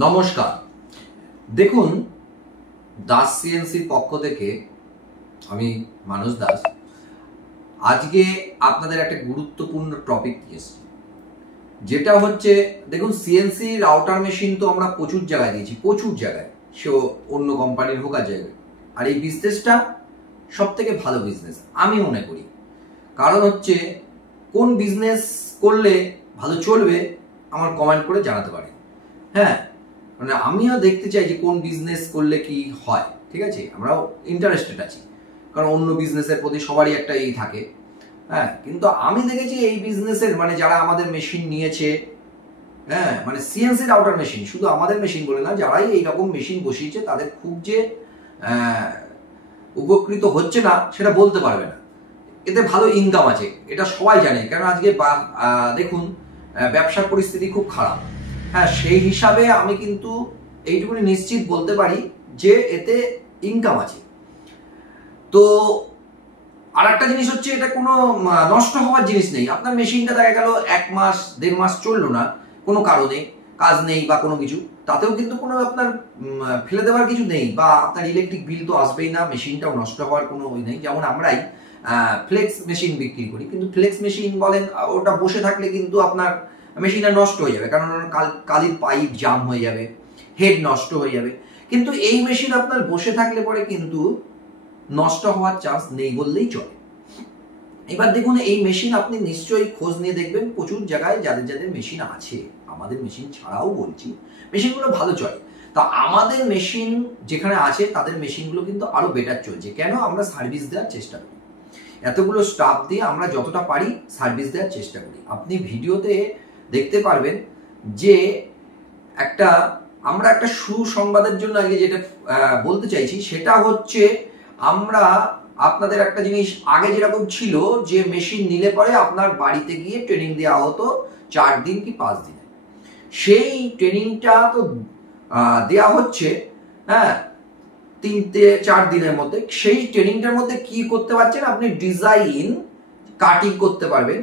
নমস্কার। দেখুন, দাস সিএনসির পক্ষ থেকে আমি মানস দাস আজকে আপনাদের একটা গুরুত্বপূর্ণ টপিক নিয়ে এসেছি, যেটা হচ্ছে দেখুন সিএনসি রাউটার মেশিন তো আমরা প্রচুর জায়গায় দিয়েছি, প্রচুর জায়গায়, সে অন্য কোম্পানির হোক আর জায়গায়। আর এই বিজনেসটা সব থেকে ভালো বিজনেস আমি মনে করি। কারণ হচ্ছে কোন বিজনেস করলে ভালো চলবে আমার কমেন্ট করে জানাতে পারেন। হ্যাঁ, মানে আমিও দেখতে চাই যে কোন বিজনেস করলে কি হয়। ঠিক আছে, আমরাও ইন্টারেস্টেড আছি, কারণ অন্য বিজনেসের প্রতি সবারই একটা এই থাকে। হ্যাঁ, কিন্তু আমি দেখেছি এই বিজনেসের মানে যারা আমাদের মেশিন নিয়েছে, হ্যাঁ মানে সিএনসি রাউটার মেশিন, শুধু আমাদের মেশিন বলে না, যারাই এইরকম মেশিন বসিয়েছে তাদের খুব যে উপকৃত হচ্ছে না সেটা বলতে পারবে না। এতে ভালো ইনকাম আছে, এটা সবাই জানে। কারণ আজকে দেখুন ব্যবসার পরিস্থিতি খুব খারাপ। হ্যাঁ, সেই হিসাবে আমি কিন্তু এইটুকুনি নিশ্চিত বলতে পারি যে এতে ইনকাম আছে। তো আর একটা জিনিস হচ্ছে, এটা কোনো নষ্ট হওয়ার জিনিস নেই। আপনার মেশিনটা দেখা গেল 1 মাস 1.5 মাস চললো না, কোনো কারণে কাজ নেই বা কোনো কিছু, তাতেও কিন্তু কোনো আপনার ফেলে দেওয়ার কিছু নেই, বা আপনার ইলেকট্রিক বিল তো আসবেই না, মেশিনটাও নষ্ট হওয়ার কোনো ওই নেই। যেমন আমরাই ফ্লেক্স মেশিন বিক্রি করি, কিন্তু ফ্লেক্স মেশিন বলেন ওটা বসে থাকলে কিন্তু আপনার মেশিনটা নষ্ট হয়ে যাবে, কারণ কালির পাইপ জাম হয়ে যাবে, হেড নষ্ট হয়ে যাবে। কিন্তু এই মেশিন আপনার বসে থাকলে পরে কিন্তু নষ্ট হওয়ার চান্স নেই বললেই চলে। এবার দেখুন, এই মেশিন আপনি নিশ্চয়ই খোঁজ নিয়ে দেখবেন প্রচুর জায়গায় যাদের যাদের মেশিন আছে, আমাদের মেশিন ছাড়াও বলছি, মেশিনগুলো ভালো চলে। তা আমাদের মেশিন যেখানে আছে তাদের মেশিনগুলো কিন্তু আরো বেটার চলছে। কেন? আমরা সার্ভিস দেওয়ার চেষ্টা করি, এতগুলো স্টাফ দিয়ে আমরা যতটা পারি সার্ভিস দেওয়ার চেষ্টা করি। আপনি ভিডিওতে দেখতে পারবেন যে আমরা একটা সুসংবাদের জন্য আগে যেটা বলতে চাইছি, সেটা হচ্ছে আমরা আপনাদের একটা জিনিস, আগে যেরকম ছিল যে মেশিন নিলে পরে আপনার বাড়িতে গিয়ে ট্রেনিং দেওয়া হতো 4 দিন কি 5 দিনে, সেই ট্রেনিংটা তো দেওয়া হচ্ছে হ্যাঁ 3-4 দিনের মধ্যে। সেই ট্রেনিংটার মধ্যে কি করতে পারছেন আপনি? ডিজাইন কাটিং করতে পারবেন,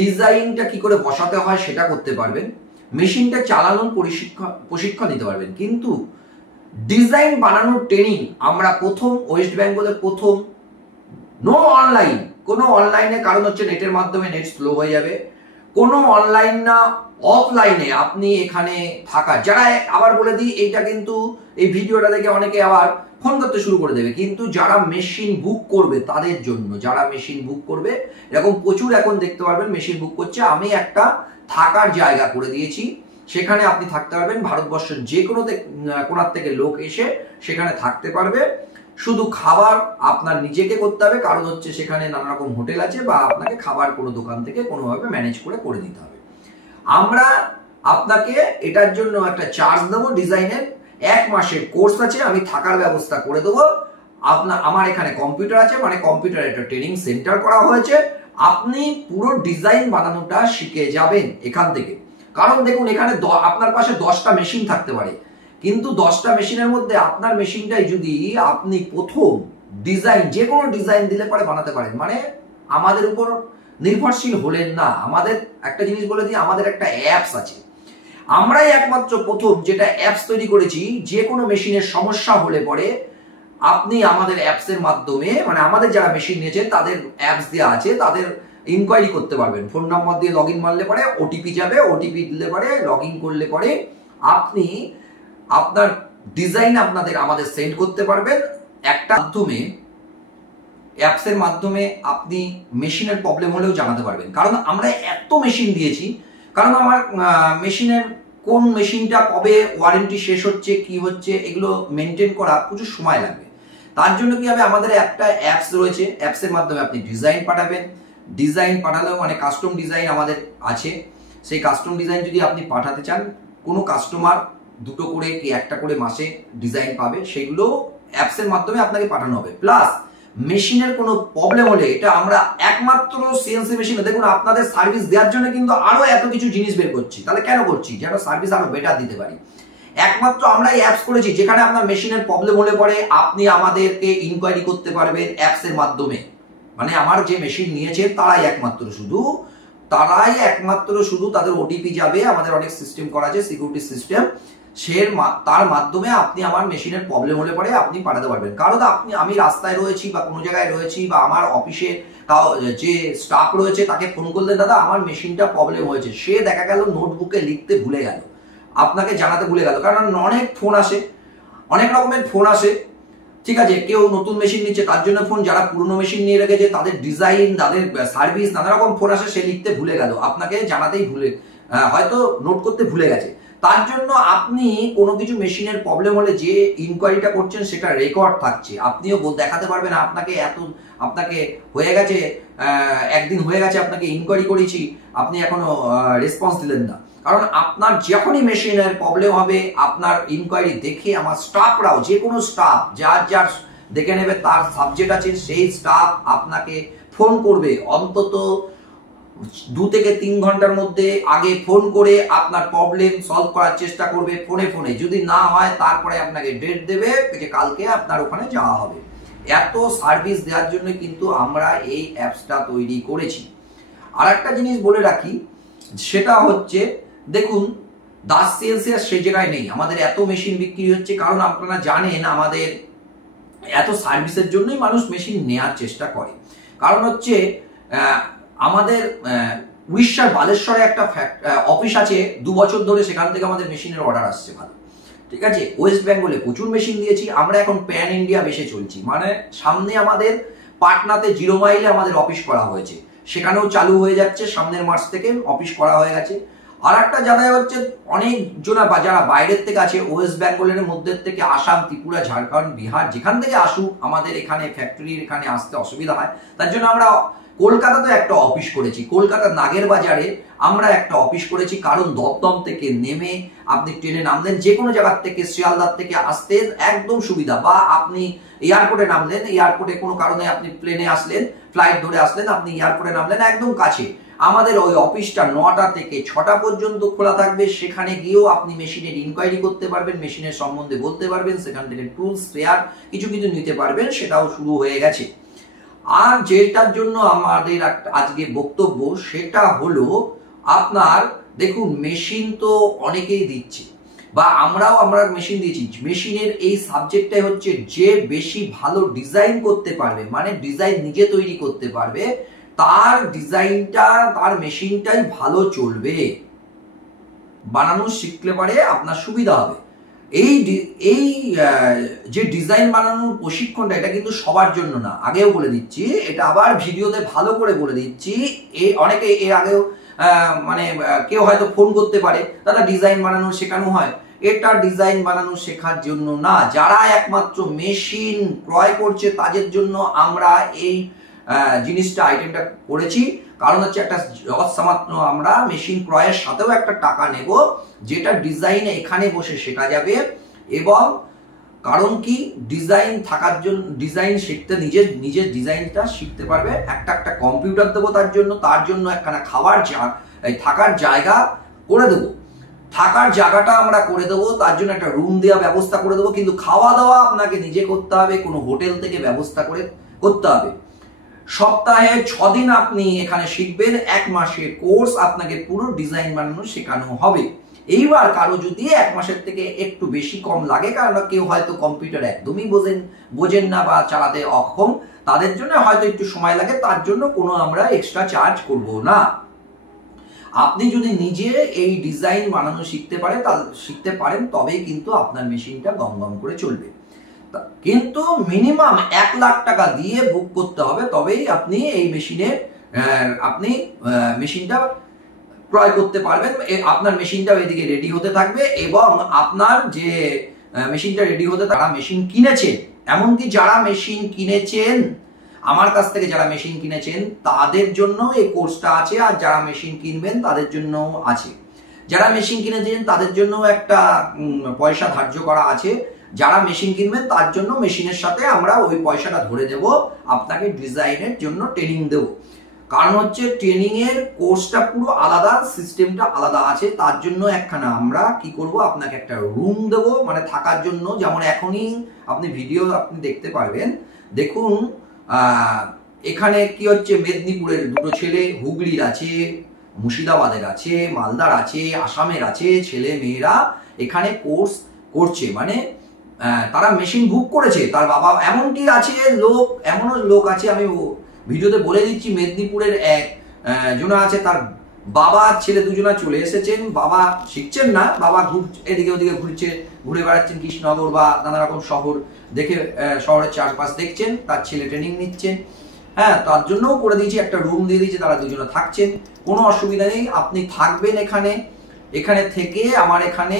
ডিজাইনটা কি করে বসাতে হয় সেটা করতে পারবেন, মেশিনটা চালানোর প্রশিক্ষণ দিতে পারবেন। কিন্তু ডিজাইন বানানোর ট্রেনিং আমরা প্রথম, ওয়েস্ট বেঙ্গলের প্রথম, নো অনলাইন, কোনো অনলাইনে, কারণ হচ্ছে নেটের মাধ্যমে নেট স্লো হয়ে যাবে, কোনো অনলাইন না অফলাইনে আপনি এখানে থাকা। যারা, আবার বলে দিই, এইটা কিন্তু এই ভিডিওটা দেখে অনেকে আবার ফোন করতে শুরু করে দেবে, কিন্তু যারা মেশিন বুক করবে তাদের জন্য, যারা মেশিন বুক করবে, এরকম প্রচুর এখন দেখতে পারবেন মেশিন বুক করছে। আমি একটা থাকার জায়গা করে দিয়েছি, সেখানে আপনি থাকতে পারবেন। ভারতবর্ষের যে কোনো কোনার থেকে লোক এসে সেখানে থাকতে পারবে। শুধু খাবার আপনার নিজেকে করতে হবে, কারণ হচ্ছে সেখানে নানা রকম হোটেল আছে, বা আপনাকে খাবার কোনো দোকান থেকে কোনোভাবে ম্যানেজ করে দিতে হবে। আমরা আপনাকে এটার জন্য একটা চার্জ দেবো, ডিজাইনের 1 মাসের কোর্স আছে, আমি থাকার ব্যবস্থা করে দেবো। আমার এখানে কম্পিউটার আছে, মানে কম্পিউটার একটা ট্রেনিং সেন্টার করা হয়েছে, আপনি পুরো ডিজাইন বানানোটা শিখে যাবেন এখান থেকে। কারণ দেখুন, এখানে আপনার পাশে 10টা মেশিন থাকতে পারে, কিন্তু 10টা মেশিনের মধ্যে আপনার মেশিনটাই যদি আপনি প্রথম ডিজাইন, যে কোনো ডিজাইন দিলে পরে বানাতে পারেন, মানে আমাদের উপর নির্ভরশীল হলেন না। আমাদের একটা জিনিস বলে দিই, আমাদের একটা অ্যাপস আছে, আমরাই একমাত্র প্রথম যেটা অ্যাপস তৈরি করেছি। যে কোনো মেশিনের সমস্যা হলে পরে আপনি আমাদের অ্যাপসের মাধ্যমে, মানে আমাদের যারা মেশিন নিয়েছে তাদের অ্যাপস দেওয়া আছে, তাদের ইনকোয়ারি করতে পারবেন। ফোন নাম্বার দিয়ে লগ ইন মারলে পরে ওটিপি যাবে, ওটিপি দিলে পরে লগ ইন করলে পরে আপনি আপনার ডিজাইন আমাদের সেন্ড করতে পারবেন। একটা মাধ্যমে, অ্যাপসের মাধ্যমে আপনি মেশিনের প্রবলেম হলেও জানাতে পারবেন। কারণ আমরা এত মেশিন দিয়েছি, কারণ আমার মেশিনের কোন মেশিনটা কবে ওয়ারেন্টি শেষ হচ্ছে, কি হচ্ছে, এগুলো মেনটেন করা প্রচুর সময় লাগবে। তার জন্য কি হবে, আমাদের একটা অ্যাপস রয়েছে, অ্যাপসের মাধ্যমে আপনি ডিজাইন পাঠাবেন। ডিজাইন পাঠালেও, মানে কাস্টম ডিজাইন আমাদের আছে, সেই কাস্টম ডিজাইন যদি আপনি পাঠাতে চান, কোনো কাস্টমার 2টো করে কি 1টা করে মাসে ডিজাইন পাবে, সেগুলো অ্যাপসের মাধ্যমে আপনাকে পাঠানো হবে। প্লাস মেশিনের কোনো প্রবলেম হলে, এটা আমরা একমাত্র সিএনসি মেশিনে, দেখুন আপনাদের সার্ভিস দেওয়ার জন্য কিন্তু আরো এত কিছু জিনিস বের করছি। তাহলে কেন করছি? যেন সার্ভিস আরো বেটার দিতে পারি। একমাত্র আমরা এই অ্যাপস করেছি যেখানে আপনার মেশিনের প্রবলেম হলে পরে আপনি আমাদেরকে ইনকোয়ারি করতে পারবেন অ্যাপসের মাধ্যমে। মানে আমার যে মেশিন নিয়েছে তারাই একমাত্র শুধু তাদের ওটিপি যাবে, আমাদের অনেক সিস্টেম করা আছে, সিকিউরিটি সিস্টেম, তার মাধ্যমে আপনি আমার মেশিনের প্রবলেম হলে পরে আপনি পাঠাতে পারবেন। কারণ আমি রাস্তায় রয়েছি বা কোনো জায়গায় রয়েছি বা আমার অফিসে যে স্টাফ রয়েছে তাকে ফোন করলেন, দাদা আমার মেশিনটা প্রবলেম হয়েছে, সে দেখা গেল নোটবুকে লিখতে ভুলে গেল, আপনাকে জানাতে ভুলে গেল। কারণ অনেক ফোন আসে, অনেক রকমের ফোন আসে, ঠিক আছে, কেউ নতুন মেশিন নিচ্ছে তার জন্য ফোন, যারা পুরনো মেশিন নিয়ে রেখেছে তাদের ডিজাইন, তাদের সার্ভিস, নানা রকম ফোন আসে, সে লিখতে ভুলে গেল, আপনাকে জানাতেই হয়তো নোট করতে ভুলে গেছে। তার জন্য আপনি কোনো কিছু মেশিনের প্রবলেম হলে যে ইনকোয়ারিটা করছেন সেটা রেকর্ড থাকছে, আপনিও দেখাতে পারবেন আপনাকে হয়ে গেছে, একদিন হয়ে গেছে আপনাকে ইনকোয়ারি করেছি, আপনি এখনো রেসপন্স দিলেন না। কারণ আপনার যখনই মেশিনের প্রবলেম হবে আপনার ইনকোয়ারি দেখে আমার স্টাফরাও, যে কোনো স্টাফ যার দেখে নেবে তার সাবজেক্ট আছে, সেই স্টাফ আপনাকে ফোন করবে অন্তত 2 থেকে 3 ঘন্টার মধ্যে আগে ফোন করে আপনার প্রবলেম সলভ করার চেষ্টা করবে ফোনে। যদি না হয় তারপরে আপনাকে ডেট দেবে যে কালকে আপনার ওখানে যাওয়া হবে। এত সার্ভিস দেওয়ার জন্য কিন্তু আমরা এই অ্যাপসটা তৈরি করেছি। আর একটা জিনিস বলে রাখি, সেটা হচ্ছে দেখুন দাস সেলসিয়াস সেই জায়গায় নেই, আমাদের এত মেশিন বিক্রি হচ্ছে কারণ আপনারা জানেন আমাদের এত সার্ভিসের জন্যই মানুষ মেশিন নেওয়ার চেষ্টা করে। কারণ হচ্ছে আমাদের উড়িষ্যার বালেশ্বরে একটা অফিস আছে, 2 বছর ধরে সেখান থেকে আমাদের মেশিনের অর্ডার আসছে ভালো, ঠিক আছে। ওয়েস্ট বেঙ্গলে প্রচুর মেশিন দিয়েছি, আমরা এখন প্যান ইন্ডিয়া বেশে চলছি, মানে সামনে আমাদের পাটনাতে 0 মাইলে আমাদের অফিস করা হয়েছে, সেখানেও চালু হয়ে যাচ্ছে, সামনের মাস থেকে অফিস করা হয়ে গেছে। আর একটা জায়গায় হচ্ছে অনেক জনা বা যারা বাইরের থেকে আছে, ওয়েস্ট বেঙ্গলের মধ্যে থেকে আসাম, ত্রিপুরা, ঝাড়খণ্ড, বিহার, যেখান থেকে আসুক আমাদের এখানে ফ্যাক্টরির এখানে আসতে অসুবিধা হয়, তার জন্য আমরা কলকাতাতে একটা অফিস করেছি, কলকাতার নাগের বাজারে আমরা একটা অফিস করেছি। কারণ দমদম থেকে নেমে আপনি ট্রেনে নামলেন, যে কোনো জায়গার থেকে শিয়ালদার থেকে আসতে একদম সুবিধা, বা আপনি এয়ারপোর্টে নামলেন, এয়ারপোর্টে কোনো কারণে আপনি প্লেনে আসলেন, ফ্লাইট ধরে আসলেন, আপনি এয়ারপোর্টে নামলেন, একদম কাছে। আমাদের ওই অফিসটা 9টা থেকে 6টা পর্যন্ত খোলা থাকবে, সেখানে গিয়েও আপনি মেশিনের ইনকোয়ারি করতে পারবেন, মেশিনের সম্বন্ধে বলতে পারবেন, সেখান থেকে টুলস স্পেয়ার কিছু নিতে পারবেন, সেটাও শুরু হয়ে গেছে। আর যেটার জন্য আমাদের আজকে বক্তব্য সেটা হলো আপনার দেখুন মেশিন তো অনেকেই দিচ্ছে, বা আমরা মেশিন দিয়েছি, মেশিনের এই সাবজেক্টটাই হচ্ছে যে বেশি ভালো ডিজাইন করতে পারবে, মানে ডিজাইন নিজে তৈরি করতে পারবে, তার ডিজাইনটা তার মেশিনটাই ভালো চলবে, বানানো শিখলে পারে আপনার সুবিধা হবে। এই যে ডিজাইন বানানোর প্রশিক্ষণটা এটা কিন্তু সবার জন্য না, আগেও বলে দিচ্ছি, এটা আবার ভিডিওতে ভালো করে বলে দিচ্ছি। অনেকে এর আগেও মানে কেউ হয়তো ফোন করতে পারে, দাদা ডিজাইন বানানো শেখানো হয়, এটা ডিজাইন বানানো শেখার জন্য না, যারা একমাত্র মেশিন ক্রয় করছে তাদের জন্য আমরা এই জিনিসটা আইটেমটা করেছি। কারণ হচ্ছে একটা সামান্য আমরা মেশিন ক্রয়ের সাথেও একটা টাকা নেব, যেটা ডিজাইন এখানে বসে শেখা যাবে। এবং কারণ কি, ডিজাইন থাকার জন্য, ডিজাইন শিখতে নিজের ডিজাইনটা শিখতে পারবে, একটা কম্পিউটার দেবো তার জন্য একখানা থাকার জায়গা করে দেবো, থাকার জায়গাটা আমরা করে দেবো, তার জন্য একটা রুম দেওয়া ব্যবস্থা করে দেবো, কিন্তু খাওয়া দাওয়া আপনাকে নিজে করতে হবে, কোনো হোটেল থেকে ব্যবস্থা করে করতে হবে। সপ্তাহে 6 দিন আপনি এখানে শিখবেন, 1 মাসের কোর্স, আপনাকে পুরো ডিজাইন বানানো শেখানো হবে। এইবার কারো যদি 1 মাসের থেকে একটু বেশি কম লাগে, কারণ কেউ হয়তো কম্পিউটার একদমই বোঝেন না বা চালাতে অক্ষম, তাদের জন্য হয়তো একটু সময় লাগে, তার জন্য কোনো আমরা এক্সট্রা চার্জ করব না। আপনি যদি নিজে এই ডিজাইন বানানো শিখতে পারেন তবেই কিন্তু আপনার মেশিনটা গম করে চলবে। কিন্তু মিনিমাম 1 লাখ টাকা দিয়ে বুক করতে হবে, তবেই আপনি এই মেশিনটা ক্রয় করতে পারবেন। আপনার মেশিনটাও এদিকে রেডি হতে থাকবে, এবং আপনার যে মেশিনটা রেডি হতে তারা মেশিন কিনেছেন, এমনকি যারা মেশিন কিনেছেন আমার কাছ থেকে, যারা মেশিন কিনেছেন তাদের জন্য এই কোর্সটা আছে, আর যারা মেশিন কিনবেন তাদের জন্য আছে। যারা মেশিন কিনেছেন তাদের জন্য একটা পয়সা ধার্য করা আছে, যারা মেশিন কিনবেন তার জন্য মেশিনের সাথে আমরা ওই পয়সাটা ধরে দেব, আপনাকে ডিজাইনের জন্য ট্রেনিং দেব। কারণ হচ্ছে ট্রেনিং এর কোর্সটা পুরো আলাদা, সিস্টেমটা আলাদা আছে, তার জন্য একখানা আমরা কি করব, আপনাকে একটা রুম দেব, মানে থাকার জন্য। যেমন এখনই আপনি ভিডিও আপনি দেখতে পারবেন, দেখুন এখানে কি হচ্ছে, মেদিনীপুরের 2টো ছেলে, হুগলির আছে, মুর্শিদাবাদের আছে, মালদার আছে, আসামের আছে, ছেলে মেয়েরা এখানে কোর্স করছে, মানে তারা মেশিন বুক করেছে, তার বাবা এমনকি আছে লোক, এমনও লোক আছে, আমি ভিডিওতে বলে দিচ্ছি, মেদিনীপুরের জনা আছে, তার বাবা ছেলে দুজনা চলে এসেছেন, বাবা শিখছেন না, বাবা এদিকে ওদিকে ঘুরে বেড়াচ্ছেন কৃষ্ণনগর বা নানা রকম শহর দেখে, শহরের চারপাশ দেখছেন, তার ছেলে ট্রেনিং নিচ্ছেন। হ্যাঁ, তার জন্যও করে দিয়েছি, একটা রুম দিয়ে দিয়েছি, তারা দুজনে থাকছেন, কোনো অসুবিধা নেই। আপনি থাকবেন এখানে থেকে আমার এখানে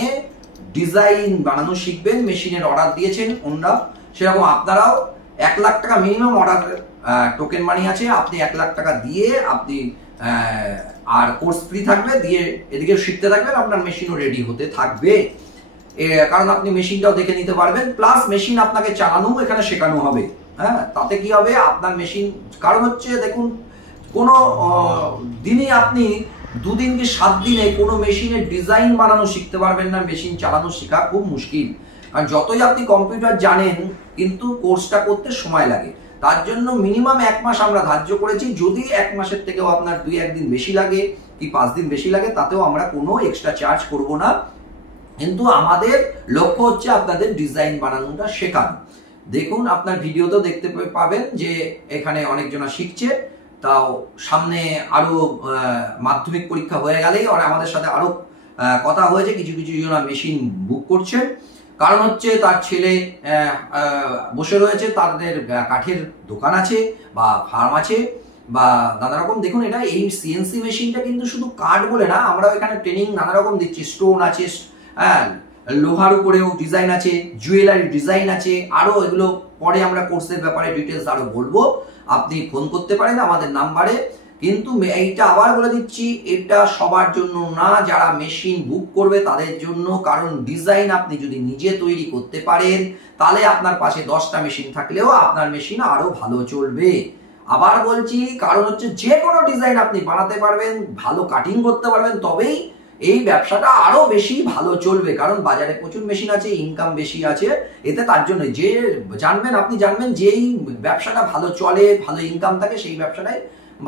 ডিজাইন বানানো শিখবেন। মেশিনের অর্ডার দিয়েছেন ওনারা, সেরকম আপনারাও 1 লাখ টাকা মিনিমাম অর্ডার টোকেন মানি আছে, আপনি 1 লাখ টাকা দিয়ে আপনি আর কোর্স ফ্রি থাকবে, দিয়ে এদিকে শিখতে থাকবেন, আপনার মেশিনও রেডি হতে থাকবে। কারণ আপনি মেশিনটাও দেখে নিতে পারবেন, প্লাস মেশিন আপনাকে চালানো এখানে শেখানো হবে। হ্যাঁ, তাতে কি হবে, আপনার মেশিন, কারণ হচ্ছে দেখুন, কোনো দিনই আপনি 2 দিন কি 7 দিনে কোনো মেশিনের ডিজাইন বানানো শিখতে পারবেন না, মেশিন চালানো শেখা খুব মুশকিল। কারণ যতই আপনি কম্পিউটার জানেন, কিন্তু কোর্সটা করতে সময় লাগে। তার জন্য মিনিমাম 1 মাস আমরা ধার্য করেছি। যদি 1 মাসের থেকেও আপনার 2-1 দিন বেশি লাগে কি 5 দিন বেশি লাগে, তাতেও আমরা কোনো এক্সট্রা চার্জ করব না। কিন্তু আমাদের লক্ষ্য হচ্ছে আপনাদের ডিজাইন বানানোটা শেখানো। দেখুন, আপনার ভিডিওতেও দেখতে পাবেন যে এখানে অনেকজনা শিখছে। তাও সামনে আরো মাধ্যমিক পরীক্ষা হয়ে গেলেই আমাদের সাথে আরো কথা হয়েছে, কিছু জনা মেশিন বুক করছেন। কারণ হচ্ছে তার ছেলে বসে রয়েছে, তাদের কাঠের দোকান আছে বা ফার্ম আছে বা নানা রকম। দেখুন, এটা এই সিএনসি মেশিনটা কিন্তু শুধু কাঠ বলে না, আমরা এখানে ট্রেনিং নানা রকম দিচ্ছি। স্টোন আছে, হ্যাঁ, লোহার উপরেও ডিজাইন আছে, জুয়েলারি ডিজাইন আছে, আরো এগুলো পরে আমরা কোর্সের ব্যাপারে ডিটেলস আরো বলবো। আপনি ফোন করতে পারেন আমাদের নাম্বারে। কিন্তু এইটা আবার বলে দিচ্ছি, এটা সবার জন্য না, যারা মেশিন বুক করবে তাদের জন্য। কারণ ডিজাইন আপনি যদি নিজে তৈরি করতে পারেন, তাহলে আপনার পাশে 10টা মেশিন থাকলেও আপনার মেশিন আরো ভালো চলবে। আবার বলছি, কারণ হচ্ছে যে কোনো ডিজাইন আপনি বানাতে পারবেন, ভালো কাটিং করতে পারবেন, তবেই এই ব্যবসাটা আরো বেশি ভালো চলবে। কারণ বাজারে প্রচুর মেশিন আছে, ইনকাম বেশি আছে এতে। তার জন্য যে আপনি জানবেন যেই ব্যবসাটা ভালো চলে, ভালো ইনকাম থাকে, সেই ব্যবসাটাই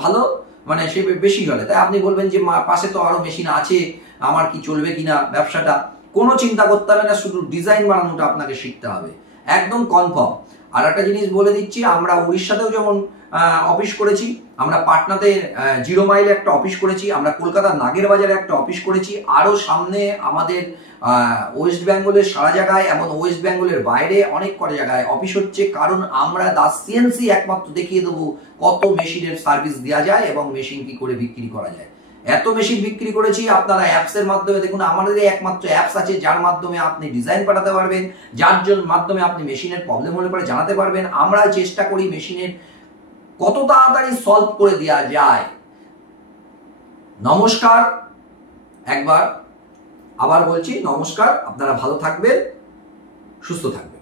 ভালো, মানে সে বেশি চলে। তাই আপনি বলবেন যে পাশে তো আরো মেশিন আছে, আমার কি চলবে কিনা ব্যবসাটা, কোনো চিন্তা করতে হবে না, শুধু ডিজাইন বানানোটা আপনাকে শিখতে হবে, একদম কনফার্ম। আর একটা জিনিস বলে দিচ্ছি, আমরা উড়িষ্যাতেও যেমন অফিস করেছি, আমরা পাটনাতে 0 মাইলে একটা অফিস করেছি, আমরা কলকাতার নাগের বাজারে একটা অফিস করেছি, আরো সামনে আমাদের ওয়েস্ট বেঙ্গলের সারা জায়গায় এবং ওয়েস্ট বেঙ্গলের বাইরে অনেক কটা জায়গায় অফিস হচ্ছে। কারণ আমরা দাস সিএনসি একমাত্র দেখিয়ে দেবো কত মেশিনের সার্ভিস দেওয়া যায় এবং মেশিন কি করে বিক্রি করা যায়। এত মেশিন বিক্রি করেছি, আপনারা অ্যাপসের মাধ্যমে দেখুন, আমাদের একমাত্র অ্যাপস আছে যার মাধ্যমে আপনি ডিজাইন পাঠাতে পারবেন, যার মাধ্যমে আপনি মেশিনের প্রবলেম হলে পরে জানাতে পারবেন। আমরা চেষ্টা করি মেশিনের কত তাড়াতাড়ি সলভ করে দেওয়া যায়। নমস্কার, একবার আবার বলছি নমস্কার, আপনারা ভালো থাকবেন, সুস্থ থাকবেন।